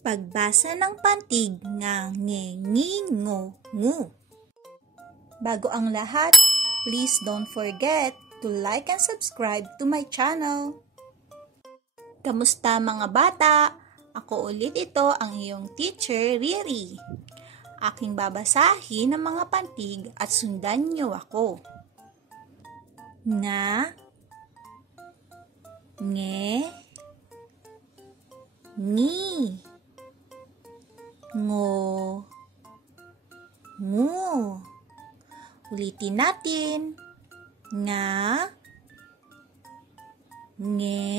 Pagbasa ng pantig nga nge, ngi, ngo, ngu. Bago ang lahat, please don't forget to like and subscribe to my channel. Kamusta mga bata? Ako ulit ito ang iyong teacher, Riri. Aking babasahin ang mga pantig at sundan niyo ako. Nga, nge, ngi, ngo, ngu. Ulitin natin. Nga, nge,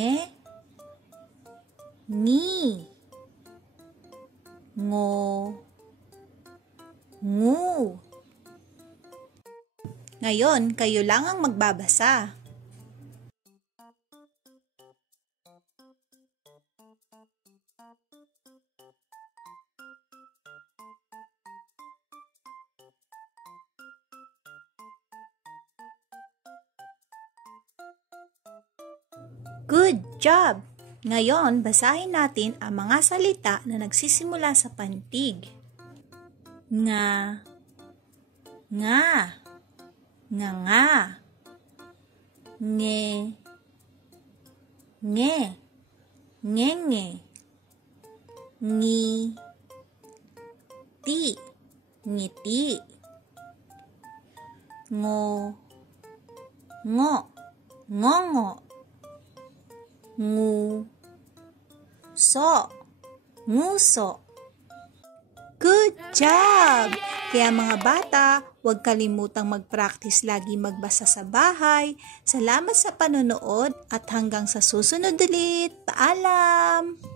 ngi, ngo, ngu. Ngayon, kayo lang ang magbabasa. Good job! Ngayon, basahin natin ang mga salita na nagsisimula sa pantig. Nga, nga, nga, nge, nge, ngenge, ngi, ti, ngiti, ngo, ngo, ngongo, ngu, so, nguso. Good job! Kaya mga bata, huwag kalimutang mag-practice lagi magbasa sa bahay. Salamat sa panonood at hanggang sa susunod ulit. Paalam!